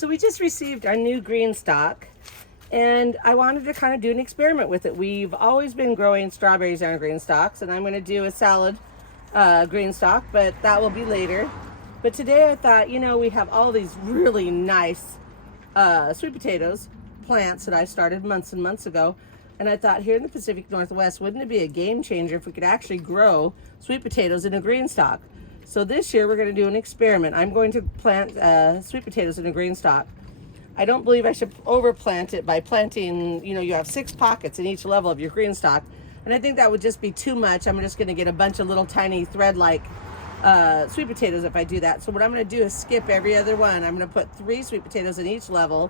So we just received our new green stock, and I wanted to kind of do an experiment with it. We've always been growing strawberries on green stalks, and I'm going to do a salad green stock, but that will be later. But today I thought, you know, we have all these really nice sweet potatoes plants that I started months and months ago. And I thought, here in the Pacific Northwest, wouldn't it be a game changer if we could actually grow sweet potatoes in a green stock? So this year we're going to do an experiment. I'm going to plant sweet potatoes in a green stock. I don't believe I should overplant it by planting, you know, you have 6 pockets in each level of your green stock. And I think that would just be too much. I'm just going to get a bunch of little tiny thread-like sweet potatoes if I do that. So what I'm going to do is skip every other one. I'm going to put 3 sweet potatoes in each level.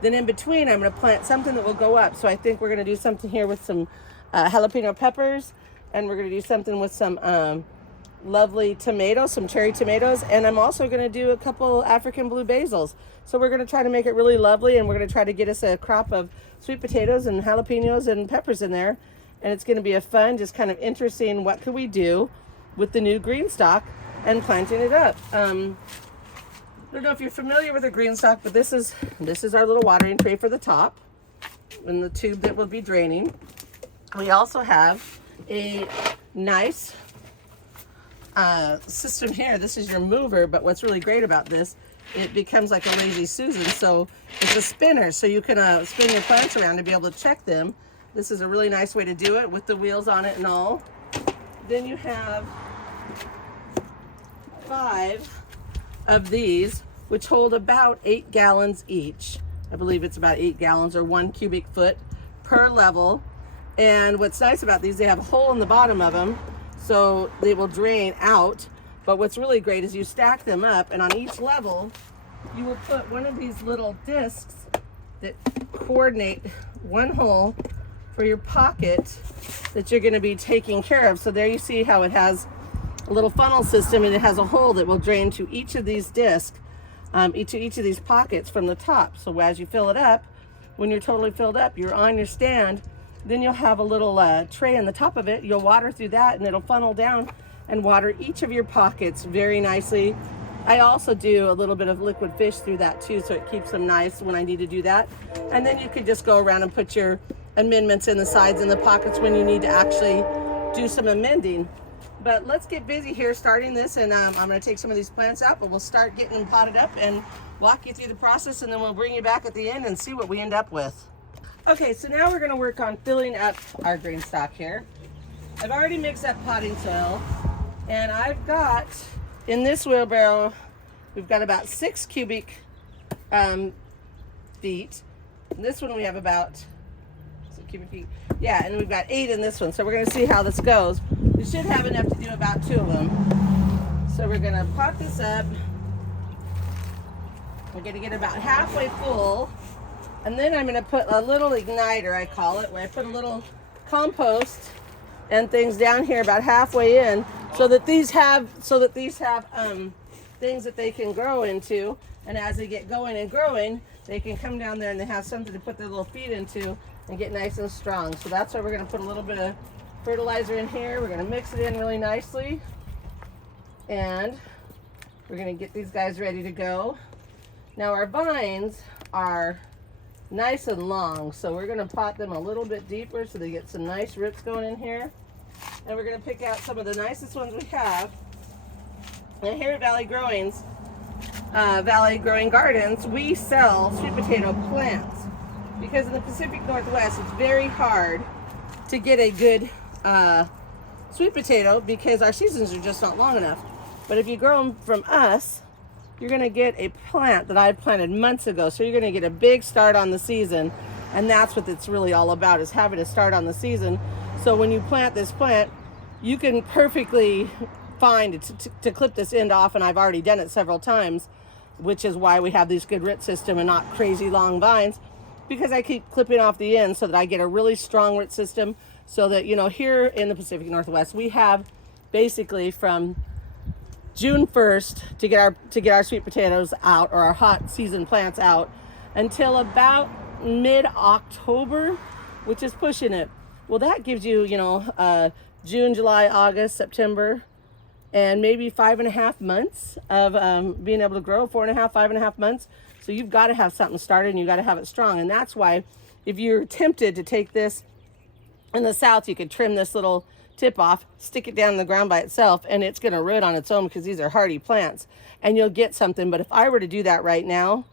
Then in between, I'm going to plant something that will go up. So I think we're going to do something here with some jalapeno peppers, and we're going to do something with some lovely tomatoes, some cherry tomatoes, and I'm also going to do a couple African blue basils. So we're going to try to make it really lovely, and we're going to try to get us a crop of sweet potatoes and jalapenos and peppers in there. And it's going to be a fun, just kind of interesting, what could we do with the new green stock and planting it up. I don't know if you're familiar with a green stock, but this is our little watering tray for the top and the tube that will be draining. We also have a nice system here. This is your mover, but what's really great about this, it becomes like a lazy Susan. So it's a spinner, so you can spin your plants around to be able to check them. This is a really nice way to do it with the wheels on it and all. Then you have 5 of these, which hold about 8 gallons each. I believe it's about 8 gallons or 1 cubic foot per level. And what's nice about these, they have a hole in the bottom of them, so they will drain out. But what's really great is you stack them up, and on each level, you will put one of these little discs that coordinate one hole for your pocket that you're going to be taking care of. So there you see how it has a little funnel system, and it has a hole that will drain to each of these discs, each of these pockets from the top. So as you fill it up, when you're totally filled up, you're on your stand, then you'll have a little tray on the top of it. You'll water through that, and it'll funnel down and water each of your pockets very nicely. I also do a little bit of liquid fish through that too, so it keeps them nice when I need to do that. And then you could just go around and put your amendments in the sides and the pockets when you need to actually do some amending. But let's get busy here starting this, and I'm going to take some of these plants out, but we'll start getting them potted up and walk you through the process, and then we'll bring you back at the end and see what we end up with. Okay, so now we're going to work on filling up our green stock here. I've already mixed up potting soil, and I've got, in this wheelbarrow, we've got about 6 cubic feet. In this one we have about, cubic feet. Yeah, and we've got 8 in this one, so we're going to see how this goes. We should have enough to do about 2 of them. So we're going to pot this up. We're going to get about halfway full, and then I'm going to put a little igniter, I call it, where I put a little compost and things down here about halfway in, so that these have things that they can grow into, and as they get going and growing, they can come down there and they have something to put their little feet into and get nice and strong. So that's why we're going to put a little bit of fertilizer in here. We're going to mix it in really nicely, and we're going to get these guys ready to go. Now our vines are nice and long, so we're going to pot them a little bit deeper so they get some nice roots going in here. And we're going to pick out some of the nicest ones we have. And here at Valley Growing Gardens, we sell sweet potato plants, because in the Pacific Northwest it's very hard to get a good sweet potato because our seasons are just not long enough. But if you grow them from us, you're going to get a plant that I planted months ago, so you're going to get a big start on the season, and that's what it's really all about, is having a start on the season. So when you plant this plant, you can perfectly find to clip this end off, and I've already done it several times, which is why we have this good root system and not crazy long vines, because I keep clipping off the end so that I get a really strong root system, so that, you know, here in the Pacific Northwest, we have basically from June 1st to get our sweet potatoes out, or our hot season plants out, until about mid-October, which is pushing it. Well, that gives you, you know, June, July, August, September, and maybe 5.5 months of being able to grow, 4.5, 5.5 months. So you've got to have something started and you got to have it strong. And that's why if you're tempted to take this in the South, you could trim this little tip off, stick it down in the ground by itself, and it's going to root on its own because these are hardy plants and you'll get something. But if I were to do that right now,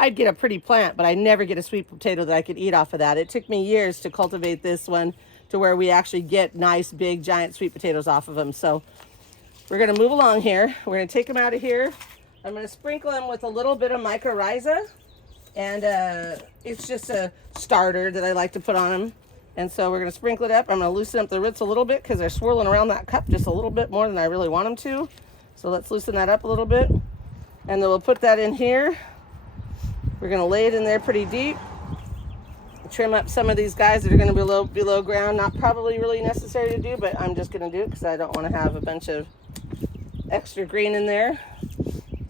I'd get a pretty plant, but I never get a sweet potato that I could eat off of that. It took me years to cultivate this one to where we actually get nice, big, giant sweet potatoes off of them. So we're going to move along here. We're going to take them out of here. I'm going to sprinkle them with a little bit of mycorrhiza, and it's just a starter that I like to put on them. And so we're going to sprinkle it up. I'm going to loosen up the roots a little bit because they're swirling around that cup just a little bit more than I really want them to. So let's loosen that up a little bit. And then we'll put that in here. We're going to lay it in there pretty deep. Trim up some of these guys that are going to be below ground. Not probably really necessary to do, but I'm just going to do it because I don't want to have a bunch of extra green in there.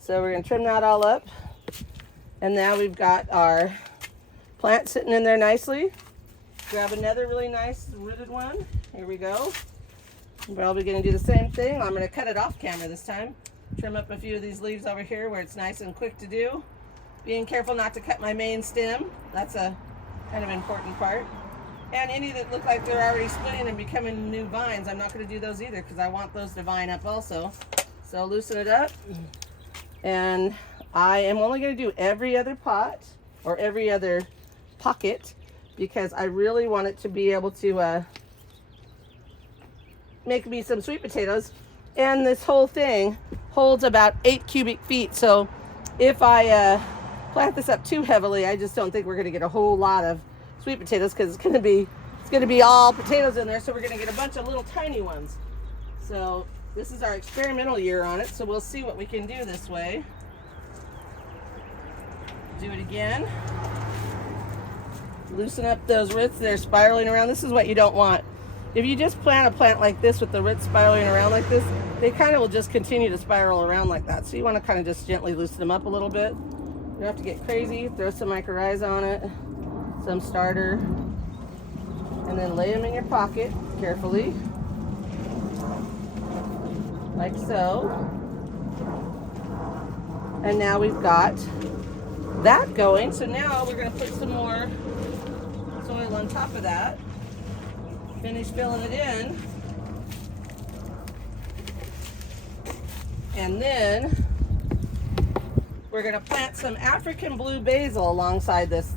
So we're going to trim that all up. And now we've got our plant sitting in there nicely. Grab another really nice rooted one. Here we go. I'm probably going to do the same thing. I'm going to cut it off camera this time. Trim up a few of these leaves over here where it's nice and quick to do. Being careful not to cut my main stem. That's a kind of important part. And any that look like they're already splitting and becoming new vines, I'm not going to do those either because I want those to vine up also. So loosen it up. And I am only going to do every other pot or every other pocket because I really want it to be able to make me some sweet potatoes. And this whole thing holds about 8 cubic feet. So if I plant this up too heavily, I just don't think we're going to get a whole lot of sweet potatoes because it's going to be all potatoes in there. So we're going to get a bunch of little tiny ones. So this is our experimental year on it. So we'll see what we can do this way. Do it again. Loosen up those roots. They're spiraling around. This is what you don't want. If you just plant a plant like this with the roots spiraling around like this, they kind of will just continue to spiral around like that. So you want to kind of just gently loosen them up a little bit. You don't have to get crazy. Throw some mycorrhiza on it, some starter, and then lay them in your pocket carefully, like so. And now we've got that going. So now we're going to put some more soil on top of that. Finish filling it in. And then we're going to plant some African blue basil alongside this.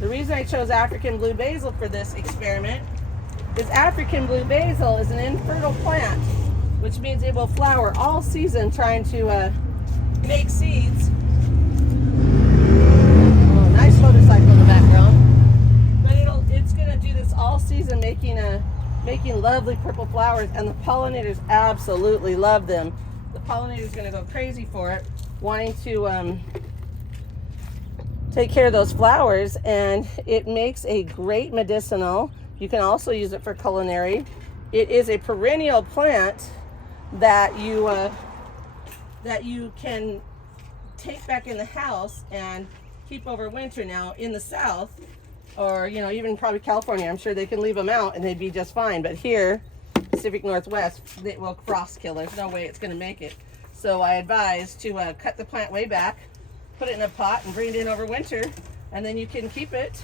The reason I chose African blue basil for this experiment is African blue basil is an infertile plant, which means it will flower all season trying to make seeds. Oh, nice motorcycle in the background. But it's going to do this all season, making lovely purple flowers, and the pollinators absolutely love them. The pollinator's going to go crazy for it, wanting to take care of those flowers, and it makes a great medicinal. You can also use it for culinary. It is a perennial plant that you can take back in the house and keep over winter. Now in the South, or even probably California, I'm sure they can leave them out and they'd be just fine. But here, Pacific Northwest, they will frost kill. There's no way it's going to make it. So I advise to cut the plant way back, put it in a pot, and bring it in over winter, and then you can keep it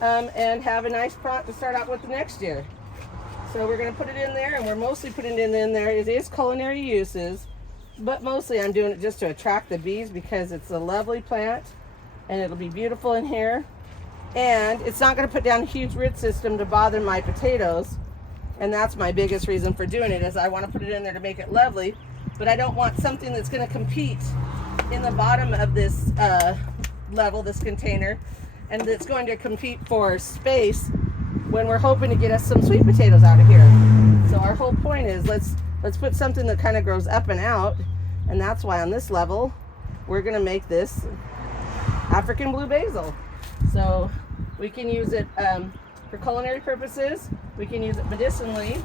and have a nice pot to start out with the next year. So we're going to put it in there, and we're mostly putting it in there. It is culinary uses, but mostly I'm doing it just to attract the bees because it's a lovely plant, and it'll be beautiful in here. And it's not going to put down a huge root system to bother my potatoes. And that's my biggest reason for doing it, is I want to put it in there to make it lovely. But I don't want something that's going to compete in the bottom of this level, this container, and that's going to compete for space when we're hoping to get us some sweet potatoes out of here. So our whole point is let's put something that kind of grows up and out. And that's why on this level, we're going to make this African blue basil. So we can use it for culinary purposes. We can use it medicinally.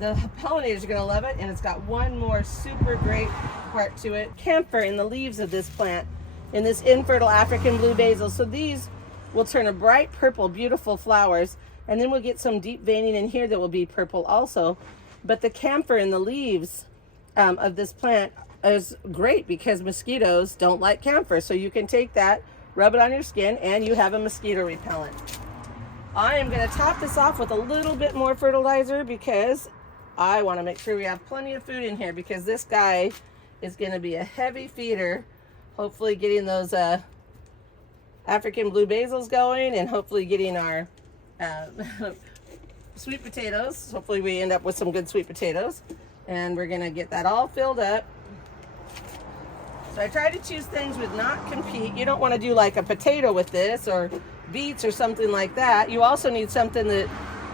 The pollinators are going to love it, and it's got one more super great part to it. Camphor in the leaves of this plant, in this infertile African blue basil. So these will turn a bright purple, beautiful flowers, and then we'll get some deep veining in here that will be purple also. But the camphor in the leaves of this plant is great because mosquitoes don't like camphor. So you can take that, rub it on your skin, and you have a mosquito repellent. I am going to top this off with a little bit more fertilizer because I want to make sure we have plenty of food in here, because this guy is going to be a heavy feeder. Hopefully getting those African blue basils going, and hopefully getting our sweet potatoes. Hopefully we end up with some good sweet potatoes, and we're going to get that all filled up. So I try to choose things with not compete. You don't want to do like a potato with this, or beets or something like that. You also need something that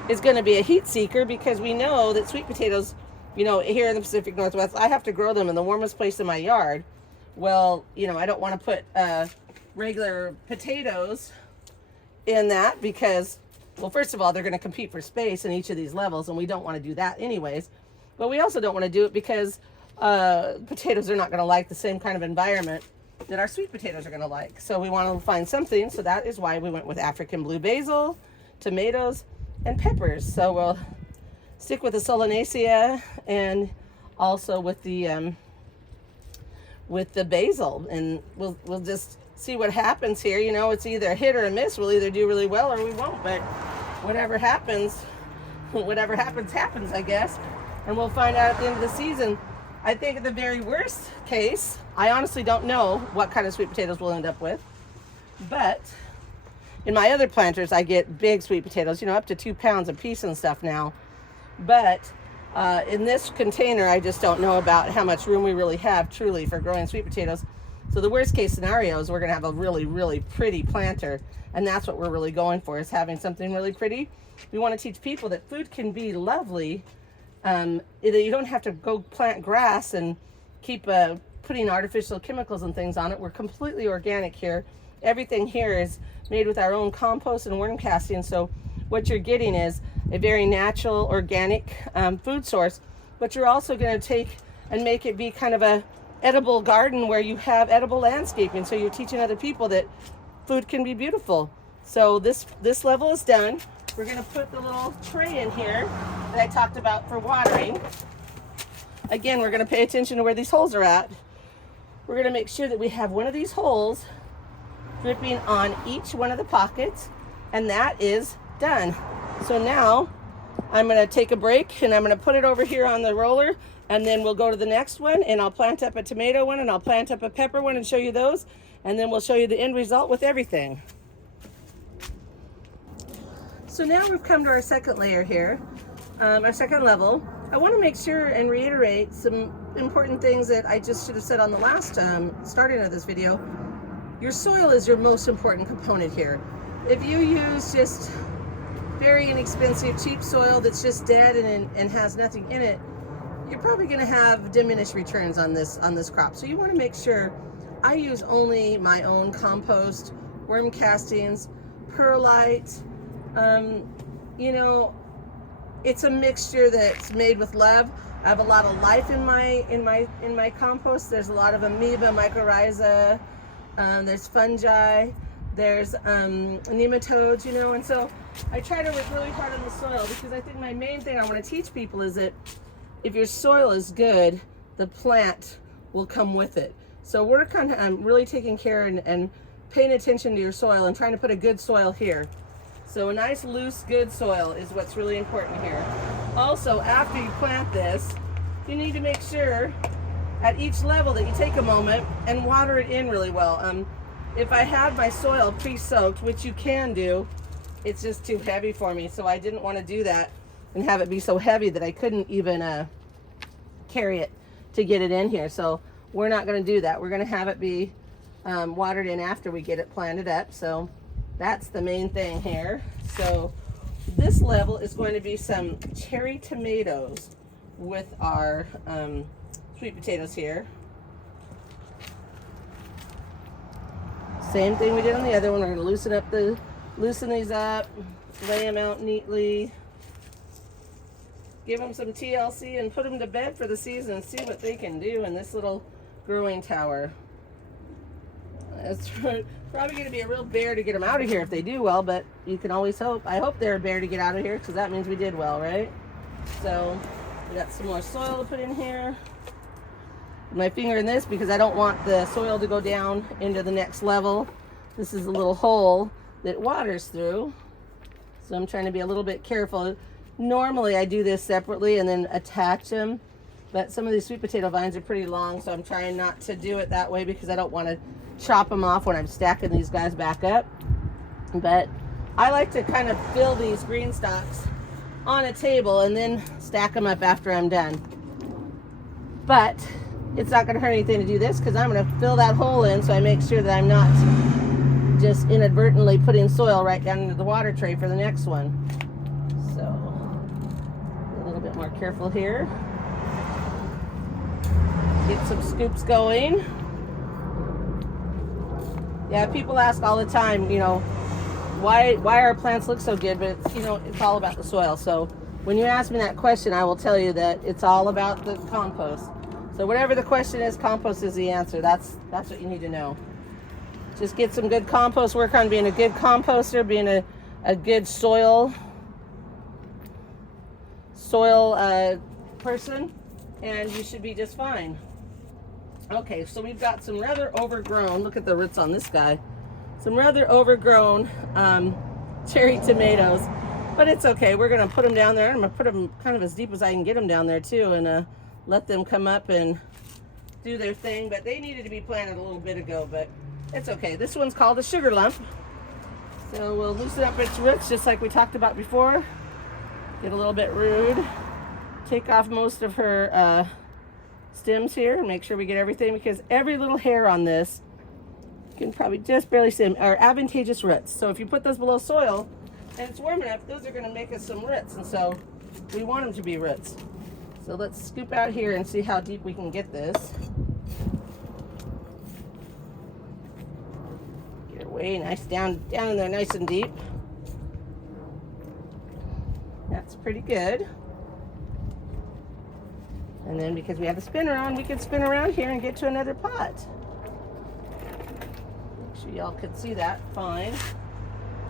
is going to be a heat seeker, because we know that sweet potatoes, you know, here in the Pacific Northwest, I have to grow them in the warmest place in my yard. Well, you know, I don't want to put regular potatoes in that because, well, first of all, they're going to compete for space in each of these levels, and we don't want to do that anyways. But we also don't want to do it because potatoes are not going to like the same kind of environment that our sweet potatoes are going to like. So we want to find something. So that is why we went with African blue basil, tomatoes, and peppers. So we'll stick with the Solanaceae and also with the basil, and we'll just see what happens here. You know, it's either a hit or a miss. We'll either do really well or we won't. But whatever happens, happens, I guess. And we'll find out at the end of the season. I think in the very worst case, I honestly don't know what kind of sweet potatoes we'll end up with. But in my other planters, I get big sweet potatoes, you know, up to 2 pounds a piece and stuff now. But in this container, I just don't know about how much room we really have truly for growing sweet potatoes. So the worst case scenario is we're going to have a really, really pretty planter. And that's what we're really going for, is having something really pretty. We want to teach people that food can be lovely. You don't have to go plant grass and keep putting artificial chemicals and things on it. We're completely organic here. Everything here is made with our own compost and worm casting. So what you're getting is a very natural, organic food source. But you're also going to take and make it be kind of a edible garden where you have edible landscaping. So you're teaching other people that food can be beautiful. So this level is done. We're going to put the little tray in here that I talked about for watering. Again, we're going to pay attention to where these holes are at. We're going to make sure that we have one of these holes dripping on each one of the pockets, and that is done. So now I'm going to take a break, and I'm going to put it over here on the roller, and then we'll go to the next one, and I'll plant up a tomato one, and I'll plant up a pepper one and show you those, and then we'll show you the end result with everything. So now we've come to our second layer here, our second level. I want to make sure and reiterate some important things that I just should have said on the last starting of this video. Your soil is your most important component here. If you use just very inexpensive, cheap soil that's just dead and has nothing in it, you're probably going to have diminished returns on this crop. So you want to make sure. I use only my own compost, worm castings, perlite. You know, it's a mixture that's made with love. I have a lot of life in my compost. There's a lot of amoeba, mycorrhiza, there's fungi, there's nematodes, you know, and so I try to work really hard on the soil, because I think my main thing I want to teach people is that if your soil is good, the plant will come with it. So we're kind of really taking care and paying attention to your soil and trying to put a good soil here. So a nice, loose, good soil is what's really important here. Also, after you plant this, you need to make sure at each level that you take a moment and water it in really well. If I had my soil pre-soaked, which you can do, it's just too heavy for me. So I didn't want to do that and have it be so heavy that I couldn't even carry it to get it in here. So we're not going to do that. We're going to have it be watered in after we get it planted up. So that's the main thing here. So this level is going to be some cherry tomatoes with our sweet potatoes here. Same thing we did on the other one. We're going to loosen these up, lay them out neatly, give them some TLC, and put them to bed for the season and see what they can do in this little growing tower. It's probably going to be a real bear to get them out of here if they do well, but you can always hope. I hope they're a bear to get out of here, because that means we did well, right? So we got some more soil to put in here. my finger in this because I don't want the soil to go down into the next level. This is a little hole that waters through. So I'm trying to be a little bit careful. Normally I do this separately and then attach them, but some of these sweet potato vines are pretty long, so I'm trying not to do it that way because I don't want to chop them off when I'm stacking these guys back up. But I like to kind of fill these green stalks on a table and then stack them up after I'm done. But it's not going to hurt anything to do this because I'm going to fill that hole in so I make sure that I'm not just inadvertently putting soil right down into the water tray for the next one. So a little bit more careful here. Get some scoops going. Yeah, people ask all the time, you know, why our plants look so good, but it's, you know, it's all about the soil. So when you ask me that question, I will tell you that it's all about the compost. So whatever the question is, compost is the answer. That's what you need to know. Just get some good compost, work on being a good composter, being a good soil person, and you should be just fine. Okay, so we've got some rather overgrown, look at the roots on this guy, some rather overgrown cherry tomatoes, but it's okay. We're going to put them down there. I'm going to put them kind of as deep as I can get them down there too, and let them come up and do their thing. But they needed to be planted a little bit ago, but it's okay. This one's called a sugar lump. So we'll loosen up its roots just like we talked about before. Get a little bit rude. Take off most of her stems here and make sure we get everything, because every little hair on this, you can probably just barely see them, are advantageous roots. So if you put those below soil and it's warm enough, those are going to make us some roots, and so we want them to be roots. So let's scoop out here and see how deep we can get this. Get it way nice down in there, nice and deep. That's pretty good. And then because we have the spinner on, we can spin around here and get to another pot. Make sure y'all can see that fine.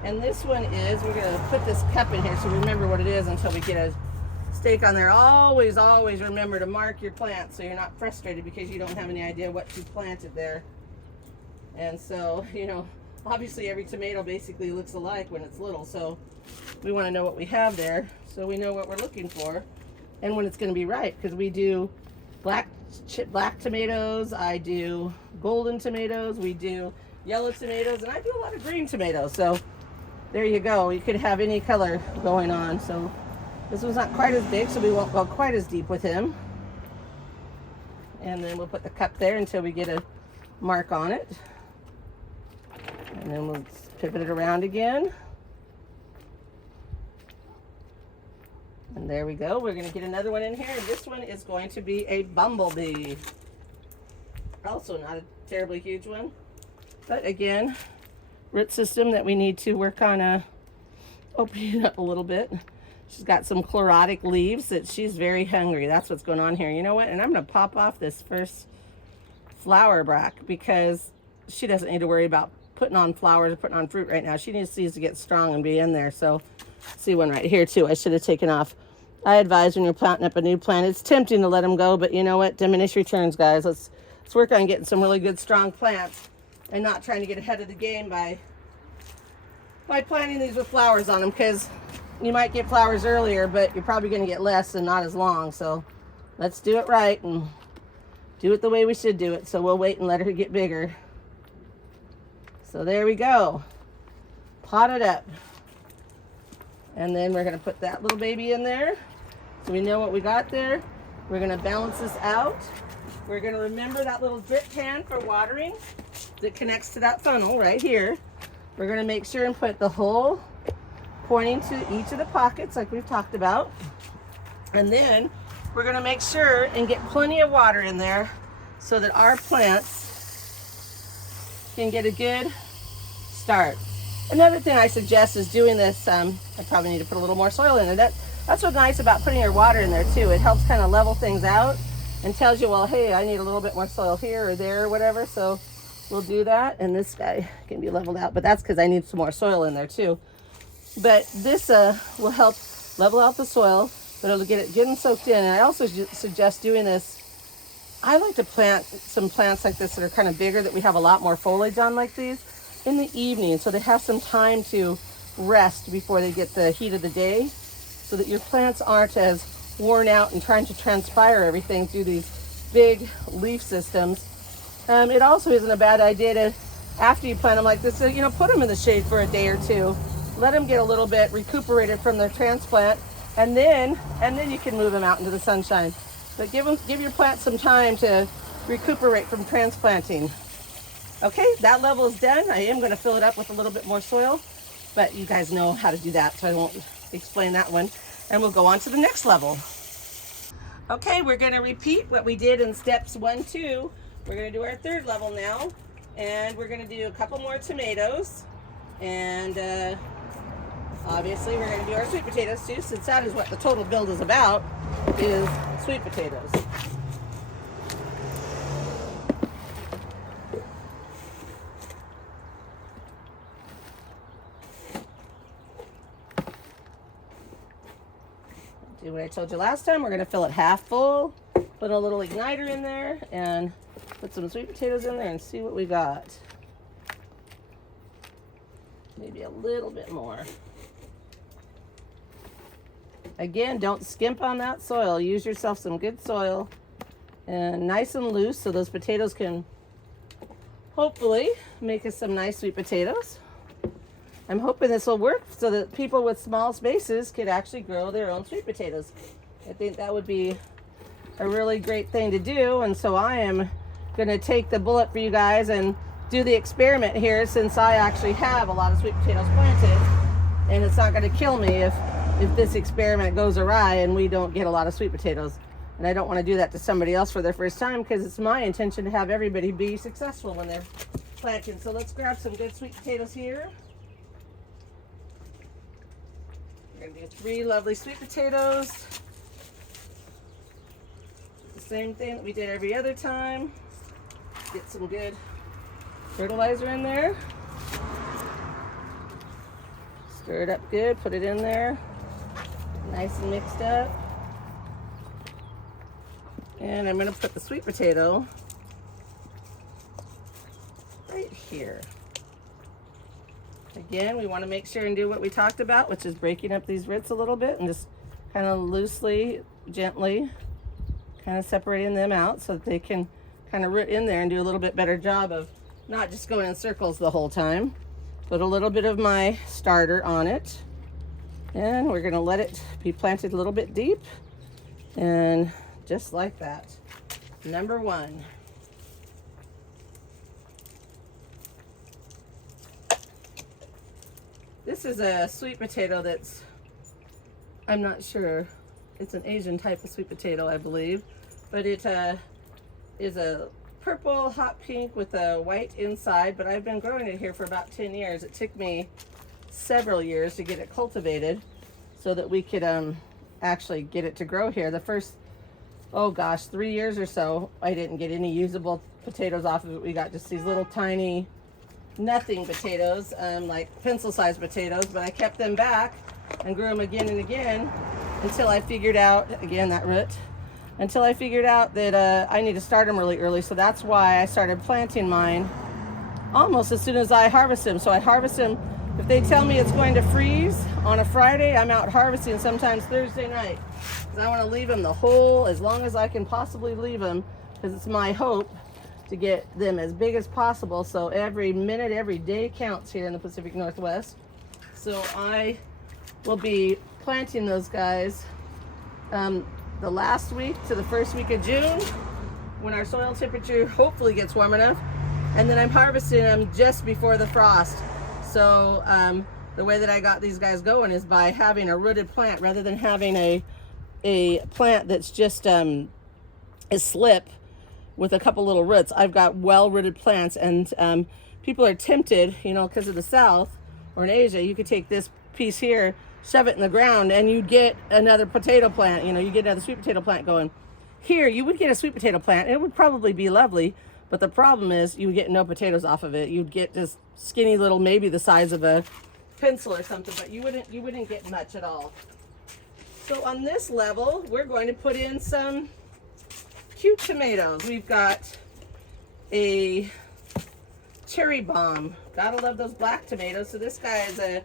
And this one is, we're going to put this cup in here so remember what it is until we get a stake on there. Always remember to mark your plants so you're not frustrated because you don't have any idea what you planted there. And so, you know, obviously every tomato basically looks alike when it's little, so we want to know what we have there so we know what we're looking for and when it's going to be right, because we do black tomatoes, I do golden tomatoes, we do yellow tomatoes, and I do a lot of green tomatoes. So there you go, you could have any color going on. So this one's not quite as big, so we won't go quite as deep with him. And then we'll put the cup there until we get a mark on it. And then we'll pivot it around again. And there we go. We're going to get another one in here. And this one is going to be a bumblebee. Also not a terribly huge one. But again, root system that we need to work on opening up a little bit. She's got some chlorotic leaves that she's very hungry. That's what's going on here. You know what? And I'm going to pop off this first flower bract because she doesn't need to worry about putting on flowers or putting on fruit right now. She needs these to get strong and be in there. So see one right here too. I should have taken off. I advise when you're planting up a new plant, it's tempting to let them go, but you know what? Diminish returns, guys. Let's work on getting some really good strong plants and not trying to get ahead of the game by planting these with flowers on them, because you might get flowers earlier, but you're probably going to get less and not as long. So let's do it right and do it the way we should do it. So we'll wait and let her get bigger. So there we go. Pot it up. And then we're going to put that little baby in there. So we know what we got there. We're going to balance this out. We're going to remember that little drip pan for watering that connects to that funnel right here. We're going to make sure and put the hole pointing to each of the pockets like we've talked about. And then we're going to make sure and get plenty of water in there so that our plants can get a good start. Another thing I suggest is doing this, I probably need to put a little more soil in it. That's what's nice about putting your water in there too. It helps kind of level things out and tells you, well, hey, I need a little bit more soil here or there or whatever. So we'll do that. And this guy can be leveled out, but that's because I need some more soil in there too. But this will help level out the soil, but it'll get it good and soaked in. And I also suggest doing this I like to plant some plants like this that are kind of bigger, that we have a lot more foliage on like these, in the evening, so they have some time to rest before they get the heat of the day, so that your plants aren't as worn out and trying to transpire everything through these big leaf systems. It also isn't a bad idea to, after you plant them like this, you know, put them in the shade for a day or two. Let them get a little bit recuperated from their transplant, and then you can move them out into the sunshine. But give your plant some time to recuperate from transplanting. Okay, that level is done. I am going to fill it up with a little bit more soil, but you guys know how to do that, so I won't explain that one. And we'll go on to the next level. Okay, we're going to repeat what we did in steps 1, 2. We're going to do our third level now, and we're going to do a couple more tomatoes, and obviously we're going to do our sweet potatoes too, since that is what the total build is about, is sweet potatoes. Do what I told you last time. We're going to fill it half full, put a little igniter in there, and put some sweet potatoes in there and see what we got. Maybe a little bit more. Again, don't skimp on that soil. Use yourself some good soil, and nice and loose, so those potatoes can hopefully make us some nice sweet potatoes. I'm hoping this will work so that people with small spaces could actually grow their own sweet potatoes. I think that would be a really great thing to do, and so I am going to take the bullet for you guys and do the experiment here, since I actually have a lot of sweet potatoes planted, and it's not going to kill me if this experiment goes awry and we don't get a lot of sweet potatoes. And I don't want to do that to somebody else for their first time, because it's my intention to have everybody be successful when they're planting. So let's grab some good sweet potatoes here. We're going to do 3 lovely sweet potatoes. The same thing that we did every other time. Get some good fertilizer in there. Stir it up good, put it in there. Nice and mixed up. And I'm going to put the sweet potato right here. Again, we want to make sure and do what we talked about, which is breaking up these roots a little bit and just kind of loosely, gently, kind of separating them out so that they can kind of root in there and do a little bit better job of not just going in circles the whole time. Put a little bit of my starter on it, and we're going to let it be planted a little bit deep, and just like that. Number 1. This is a sweet potato that's, I'm not sure, it's an Asian type of sweet potato, I believe, but it is a purple hot pink with a white inside, but I've been growing it here for about 10 years. It took me several years to get it cultivated so that we could actually get it to grow here. The first, oh gosh, 3 years or so, I didn't get any usable potatoes off of it. We got just these little tiny nothing potatoes, like pencil-sized potatoes, but I kept them back and grew them again and again until I figured out, again, that root, until I figured out that I need to start them really early. So that's why I started planting mine almost as soon as I harvest them. So I harvest them, if they tell me it's going to freeze on a Friday, I'm out harvesting sometimes Thursday night, because I want to leave them the whole, as long as I can possibly leave them, because it's my hope to get them as big as possible. So every minute, every day counts here in the Pacific Northwest. So I will be planting those guys the last week to the first week of June, when our soil temperature hopefully gets warm enough, and then I'm harvesting them just before the frost. So the way that I got these guys going is by having a rooted plant rather than having a plant that's just a slip with a couple little roots. I've got well-rooted plants, and people are tempted, you know, because of the South or in Asia, you could take this piece here, shove it in the ground, and you'd get another potato plant, you know, you get another sweet potato plant going. Here, you would get a sweet potato plant, and it would probably be lovely, but the problem is you would get no potatoes off of it. You'd get just skinny little, maybe the size of a pencil or something, but you wouldn't get much at all. So on this level, we're going to put in some cute tomatoes. We've got a cherry bomb. Gotta love those black tomatoes. So this guy is a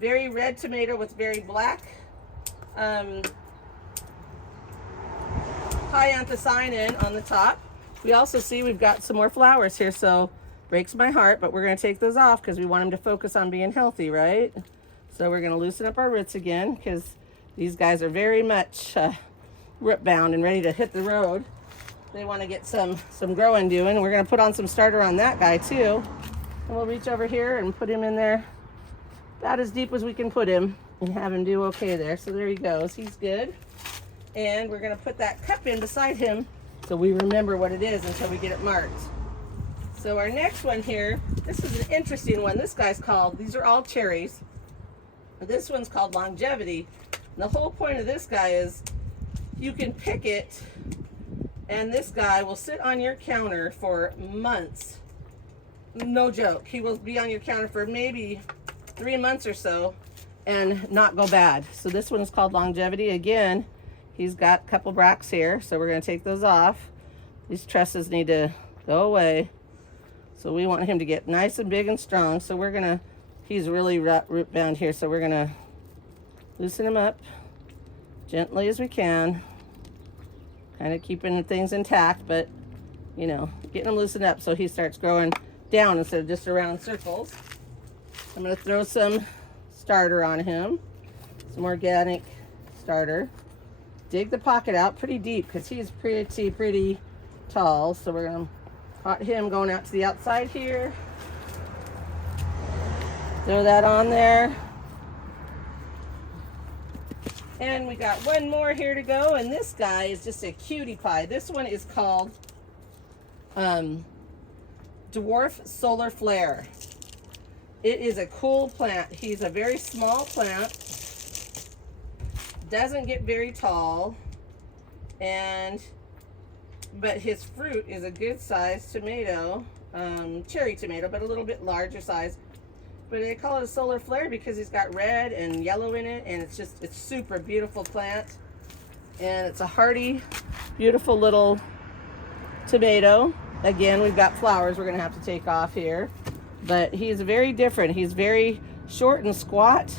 very red tomato with very black high anthocyanin on the top. We also see we've got some more flowers here, so breaks my heart, but we're going to take those off because we want them to focus on being healthy, right? So we're going to loosen up our roots again because these guys are very much root bound and ready to hit the road. They want to get some growing doing. We're going to put on some starter on that guy too. And we'll reach over here and put him in there about as deep as we can put him and have him do okay there. So there he goes. He's good. And we're going to put that cup in beside him so we remember what it is until we get it marked. So our next one here, this is an interesting one. This guy's called, these are all cherries. This one's called Longevity. And the whole point of this guy is you can pick it and this guy will sit on your counter for months. No joke. He will be on your counter for maybe 3 months or so and not go bad. So this one is called Longevity. Again, he's got a couple bracts here, so we're going to take those off. These trusses need to go away. So we want him to get nice and big and strong. So we're going to, he's really root bound here, so we're going to loosen him up gently as we can. Kind of keeping things intact, but, you know, getting him loosened up so he starts growing down instead of just around circles. I'm going to throw some starter on him, some organic starter. Dig the pocket out pretty deep because he's pretty tall. So we're going to pot him going out to the outside here. Throw that on there. And we got one more here to go, and this guy is just a cutie pie. This one is called Dwarf Solar Flare. It is a cool plant. He's a very small plant, doesn't get very tall, but his fruit is a good sized tomato, cherry tomato, but a little bit larger size. But they call it a solar flare because he's got red and yellow in it, and it's super beautiful plant. And it's a hardy, beautiful little tomato. Again, we've got flowers we're gonna have to take off here. But he's very different. He's very short and squat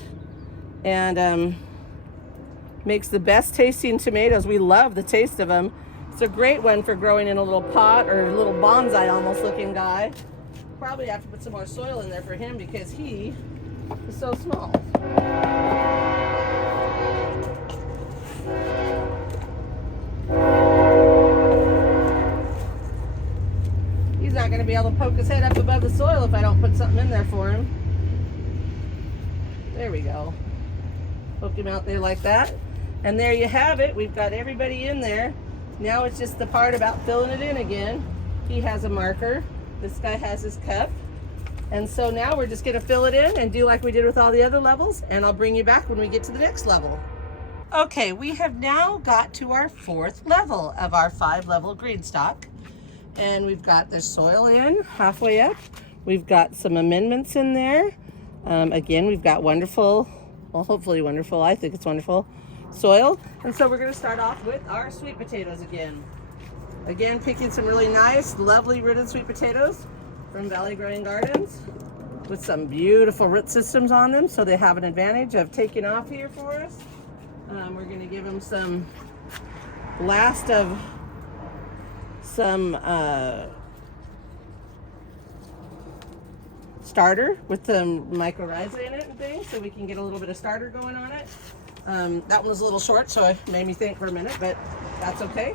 and makes the best tasting tomatoes. We love the taste of them. It's a great one for growing in a little pot or a little bonsai almost looking guy. Probably have to put some more soil in there for him because he is so small. He's not going to be able to poke his head up above the soil if I don't put something in there for him. There we go. Poke him out there like that. And there you have it. We've got everybody in there. Now it's just the part about filling it in again. He has a marker. This guy has his cup. And so now we're just gonna fill it in and do like we did with all the other levels, and I'll bring you back when we get to the next level. Okay, we have now got to our 4th level of our 5-level green stock. And we've got the soil in halfway up. We've got some amendments in there. Again, we've got wonderful, well, hopefully wonderful, I think it's wonderful, soil. And so we're gonna start off with our sweet potatoes again. Again, picking some really nice, lovely rooted sweet potatoes from Valley Growing Gardens with some beautiful root systems on them, so they have an advantage of taking off here for us. We're going to give them some blast of some starter with some mycorrhizae in it and things, so we can get a little bit of starter going on it. That one was a little short, so it made me think for a minute, but that's okay.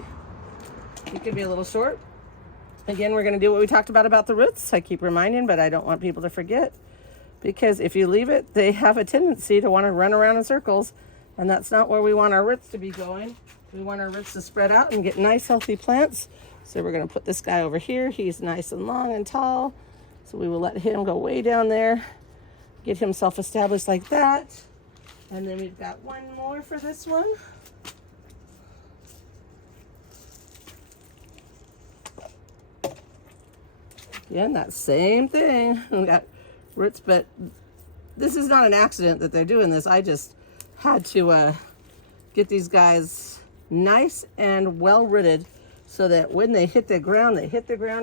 It could be a little short. Again, we're going to do what we talked about the roots. I keep reminding, but I don't want people to forget, because if you leave it, they have a tendency to want to run around in circles, and that's not where we want our roots to be going. We want our roots to spread out and get nice, healthy plants. So we're going to put this guy over here. He's nice and long and tall, so we will let him go way down there, get himself established like that. And then we've got one more for this one. Again, that same thing. We got roots, but this is not an accident that they're doing this. I just had to get these guys nice and well rooted so that when they hit the ground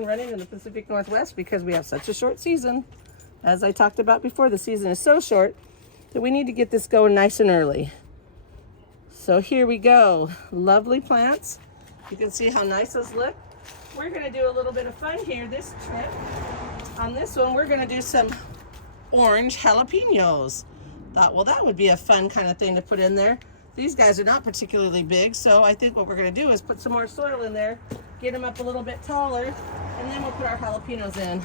running in the Pacific Northwest, because we have such a short season. As I talked about before, the season is so short that we need to get this going nice and early. So here we go. Lovely plants. You can see how nice those look. We're going to do a little bit of fun here this trip. On this one, we're going to do some orange jalapenos. Thought, well, that would be a fun kind of thing to put in there. These guys are not particularly big, so I think what we're going to do is put some more soil in there, get them up a little bit taller, and then we'll put our jalapenos in.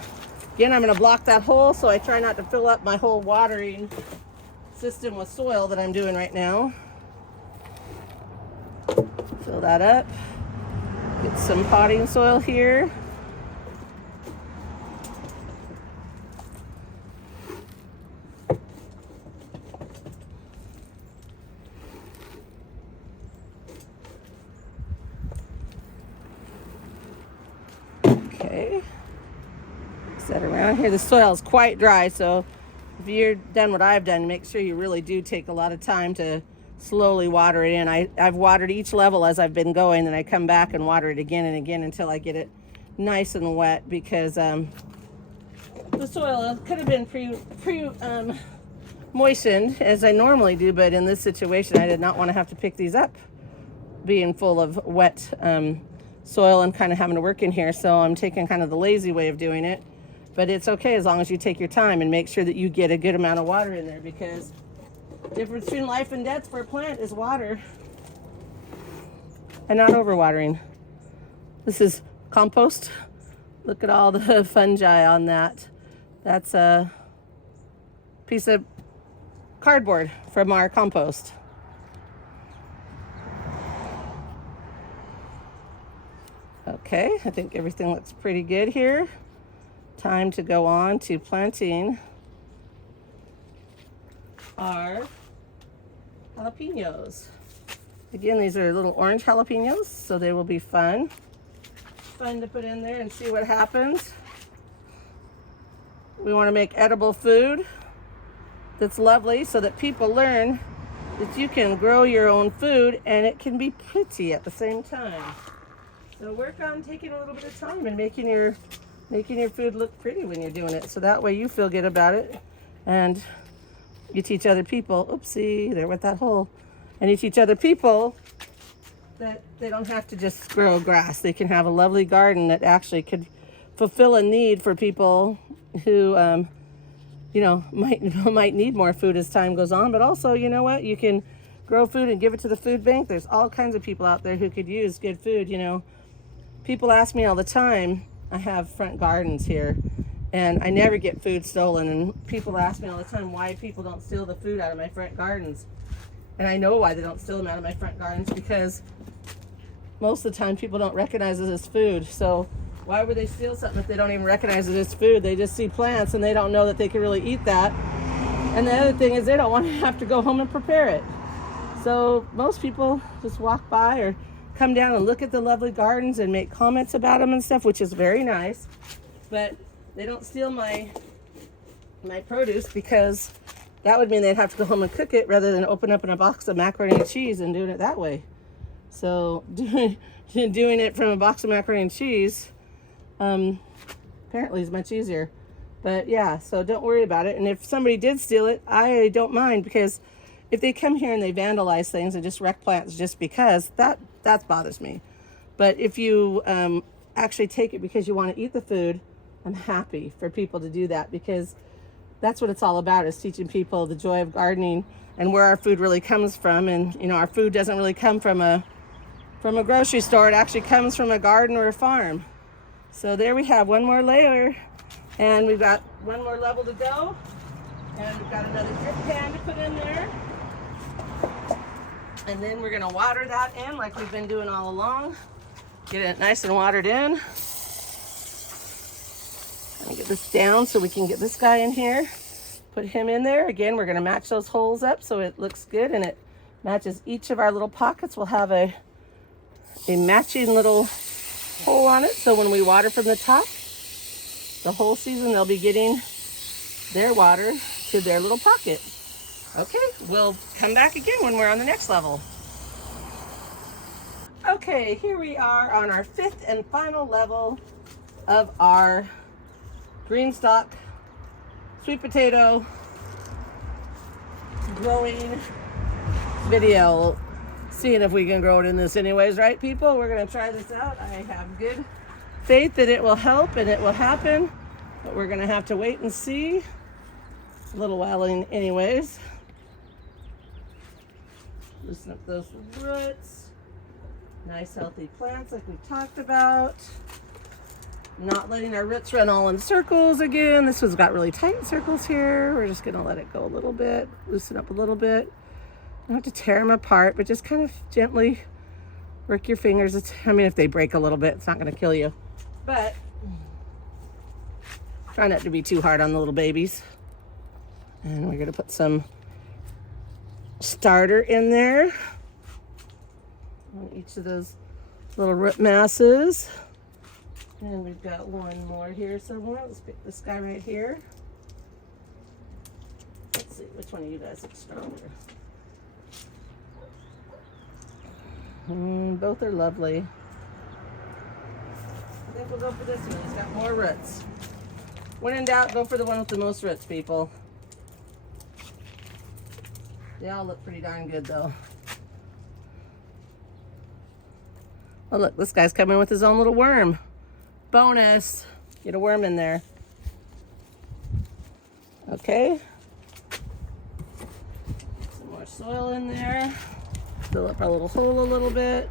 Again, I'm going to block that hole so I try not to fill up my whole watering system with soil that I'm doing right now. Fill that up. Get some potting soil here. Okay, set around here. The soil is quite dry, so if you're done what I've done, make sure you really do take a lot of time to slowly water it in. I've watered each level as I've been going, then I come back and water it again and again until I get it nice and wet, because the soil could have been moistened as I normally do, but in this situation I did not want to have to pick these up being full of wet soil and kind of having to work in here. So I'm taking kind of the lazy way of doing it, but it's okay as long as you take your time and make sure that you get a good amount of water in there, because the difference between life and death for a plant is water and not overwatering. This is compost. Look at all the fungi on that. That's a piece of cardboard from our compost. Okay, I think everything looks pretty good here. Time to go on to planting our jalapenos. Again, these are little orange jalapenos, so they will be fun to put in there and see what happens. We want to make edible food that's lovely so that people learn that you can grow your own food and it can be pretty at the same time. So work on taking a little bit of time and making your food look pretty when you're doing it, so that way you feel good about it and you teach other people, oopsie, there with that hole, and you teach other people that they don't have to just grow grass. They can have a lovely garden that actually could fulfill a need for people who might need more food as time goes on. But also, you know what, you can grow food and give it to the food bank. There's all kinds of people out there who could use good food. People ask me all the time, I have front gardens here and I never get food stolen, and people ask me all the time why people don't steal the food out of my front gardens. And I know why they don't steal them out of my front gardens, because most of the time people don't recognize it as food. So why would they steal something if they don't even recognize it as food? They just see plants and they don't know that they can really eat that. And the other thing is they don't want to have to go home and prepare it. So most people just walk by or come down and look at the lovely gardens and make comments about them and stuff, which is very nice. But they don't steal my produce, because that would mean they'd have to go home and cook it rather than open up in a box of macaroni and cheese and doing it that way. So doing it from a box of macaroni and cheese apparently is much easier. But yeah, so don't worry about it. And if somebody did steal it, I don't mind, because if they come here and they vandalize things and just wreck plants just because, that bothers me. But if you actually take it because you want to eat the food, I'm happy for people to do that, because that's what it's all about, is teaching people the joy of gardening and where our food really comes from. And our food doesn't really come from a grocery store. It actually comes from a garden or a farm. So there we have one more layer, and we've got one more level to go, and we've got another drip pan to put in there. And then we're gonna water that in like we've been doing all along. Get it nice and watered in. Let me get this down so we can get this guy in here. Put him in there. Again, we're gonna match those holes up so it looks good and it matches each of our little pockets. We'll have a matching little hole on it, so when we water from the top, the whole season they'll be getting their water to their little pocket. Okay, we'll come back again when we're on the next level. Okay, here we are on our 5th and final level of our green stalk sweet potato growing video. Seeing if we can grow it in this anyways, right people? We're gonna try this out. I have good faith that it will help and it will happen, but we're gonna have to wait and see a little while anyways. Loosen up those roots. Nice healthy plants like we talked about. Not letting our roots run all in circles again. This one's got really tight circles here. We're just gonna let it go a little bit, loosen up a little bit. You don't have to tear them apart, but just kind of gently work your fingers. I mean, if they break a little bit, it's not gonna kill you. But try not to be too hard on the little babies. And we're gonna put some starter in there on each of those little root masses. And we've got one more here somewhere. Let's pick this guy right here. Let's see, which one of you guys looks stronger? Both are lovely. I think we'll go for this one. It's got more roots. When in doubt, go for the one with the most roots, people. They all look pretty darn good, though. Oh, look, this guy's coming with his own little worm. Bonus. Get a worm in there. Okay. Some more soil in there. Fill up our little hole a little bit.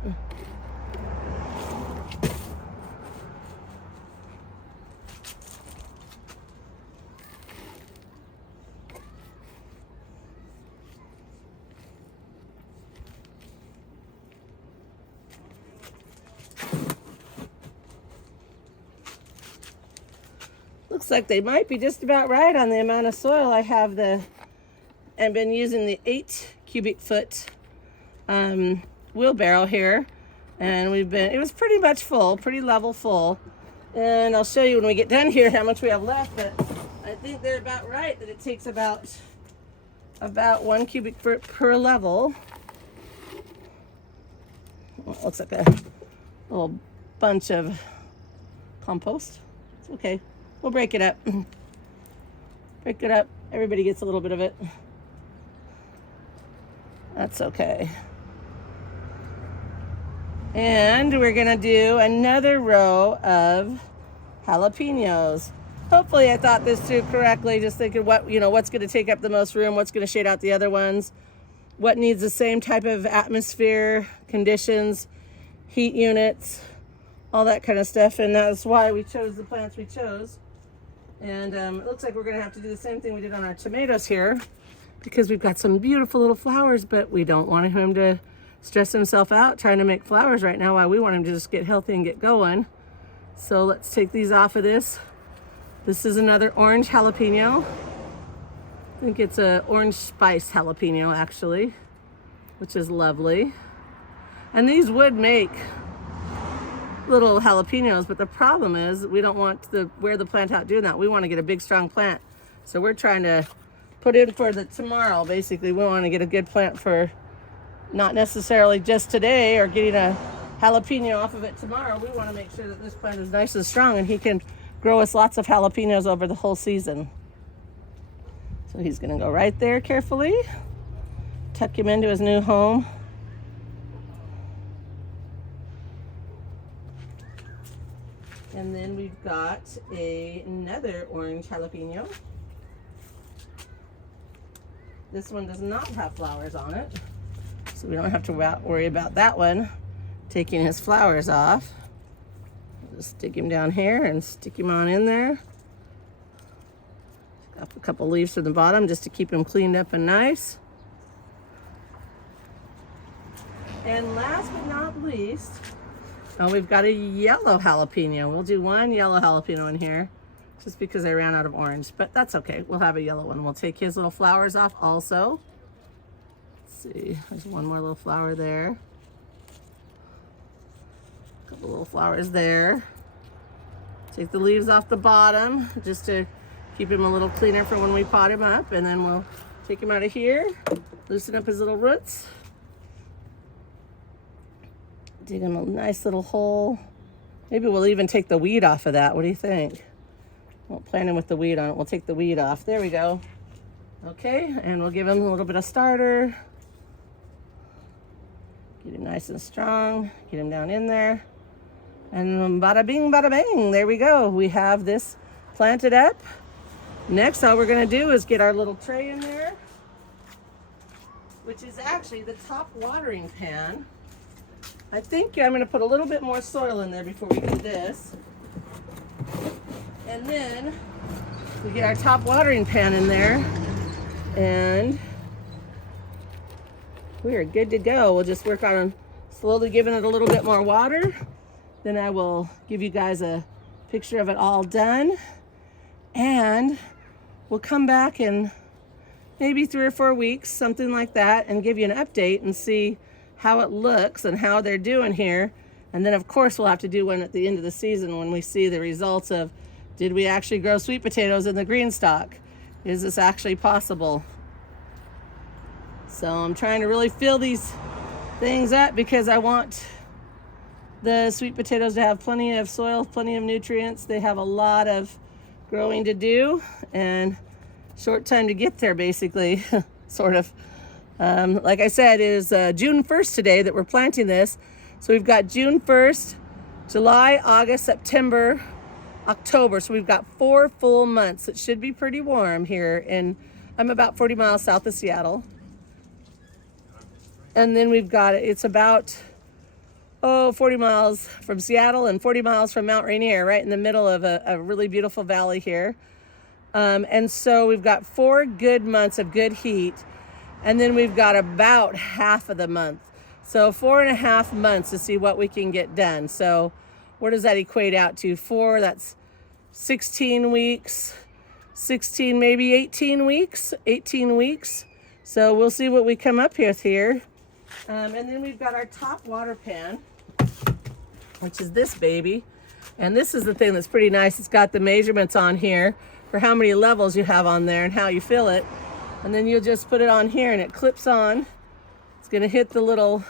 Looks like they might be just about right on the amount of soil I have. I've been using the 8 cubic foot wheelbarrow here, and it was pretty much full, pretty level full. And I'll show you when we get done here how much we have left, but I think they're about right, that it takes about 1 cubic foot per level. Well, it looks like a little bunch of compost. It's okay. We'll break it up. Break it up. Everybody gets a little bit of it. That's okay. And we're gonna do another row of jalapenos. Hopefully I thought this through correctly, just thinking what's gonna take up the most room, what's gonna shade out the other ones, what needs the same type of atmosphere, conditions, heat units, all that kind of stuff. And that's why we chose the plants we chose. And it looks like we're gonna have to do the same thing we did on our tomatoes here, because we've got some beautiful little flowers, but we don't want him to stress himself out trying to make flowers right now while we want him to just get healthy and get going. So let's take these off of this. This is another orange jalapeno. I think it's a orange spice jalapeno actually, which is lovely. And these would make little jalapenos, but the problem is we don't want to wear the plant out doing that. We want to get a big strong plant. So we're trying to put in for the tomorrow. Basically, we want to get a good plant for not necessarily just today or getting a jalapeno off of it tomorrow. We want to make sure that this plant is nice and strong and he can grow us lots of jalapenos over the whole season. So he's going to go right there carefully. Tuck him into his new home. And then we've got another orange jalapeno. This one does not have flowers on it, so we don't have to worry about that one taking his flowers off. Just stick him down here and stick him on in there. Got a couple leaves from the bottom just to keep him cleaned up and nice. And last but not least, we've got a yellow jalapeno. We'll do one yellow jalapeno in here just because I ran out of orange, but that's okay. We'll have a yellow one. We'll take his little flowers off also. Let's see, there's one more little flower there. A couple little flowers there. Take the leaves off the bottom just to keep him a little cleaner for when we pot him up, and then we'll take him out of here, loosen up his little roots. Dig him a nice little hole. Maybe we'll even take the weed off of that. What do you think? Won't plant him with the weed on it. We'll take the weed off. There we go. Okay, and we'll give him a little bit of starter. Get him nice and strong. Get him down in there. And bada bing, bada bang. There we go. We have this planted up. Next, all we're going to do is get our little tray in there, which is actually the top watering pan. I think I'm going to put a little bit more soil in there before we do this. And then we get our top watering pan in there, and we are good to go. We'll just work on slowly giving it a little bit more water. Then I will give you guys a picture of it all done. And we'll come back in maybe 3 or 4 weeks, something like that, and give you an update and see how it looks and how they're doing here. And then of course we'll have to do one at the end of the season when we see the results of, did we actually grow sweet potatoes in the green stock? Is this actually possible? So I'm trying to really fill these things up because I want the sweet potatoes to have plenty of soil, plenty of nutrients. They have a lot of growing to do and short time to get there, basically, sort of. Like I said, it is June 1st today that we're planting this. So we've got June 1st, July, August, September, October. So we've got 4 full months. It should be pretty warm here. And I'm about 40 miles south of Seattle. And then we've got, it's about, 40 miles from Seattle and 40 miles from Mount Rainier, right in the middle of a really beautiful valley here. And so we've got 4 good months of good heat. And then we've got about half of the month. So 4.5 months to see what we can get done. So what does that equate out to? 4, that's 16 weeks, 16, maybe 18 weeks, 18 weeks. So we'll see what we come up with here. And then we've got our top water pan, which is this baby. And this is the thing that's pretty nice. It's got the measurements on here for how many levels you have on there and how you fill it. And then you'll just put it on here and it clips on. It's gonna hit the little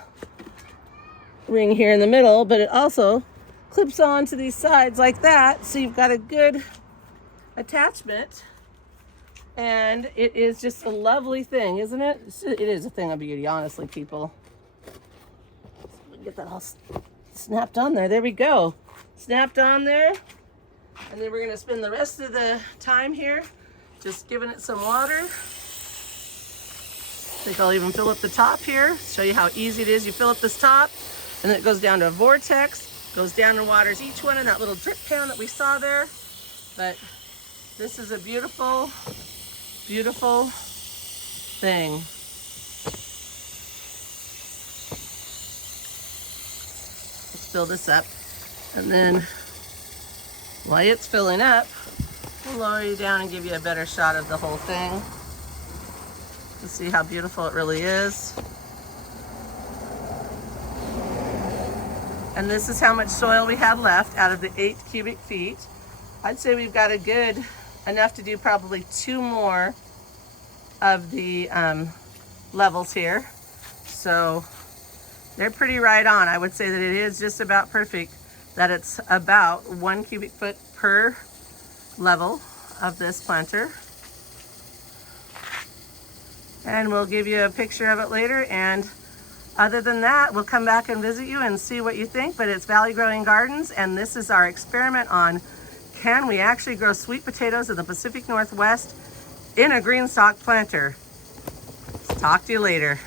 ring here in the middle, but it also clips on to these sides like that. So you've got a good attachment. And it is just a lovely thing, isn't it? It is a thing of beauty, honestly, people. Get that all snapped on there. There we go. Snapped on there. And then we're going to spend the rest of the time here just giving it some water. I think I'll even fill up the top here. Show you how easy it is. You fill up this top, and then it goes down to a vortex, goes down and waters each one in that little drip pan that we saw there. But this is a beautiful, beautiful thing. Let's fill this up, and then while it's filling up, we'll lower you down and give you a better shot of the whole thing to see how beautiful it really is. And this is how much soil we had left out of the 8 cubic feet. I'd say we've got a good enough to do probably 2 more of the levels here. So they're pretty right on. I would say that it is just about perfect, that it's about 1 cubic foot per level of this planter. And we'll give you a picture of it later. And other than that, we'll come back and visit you and see what you think. But it's Valley Growing Gardens, and this is our experiment on, can we actually grow sweet potatoes in the Pacific Northwest in a green stock planter? Talk to you later.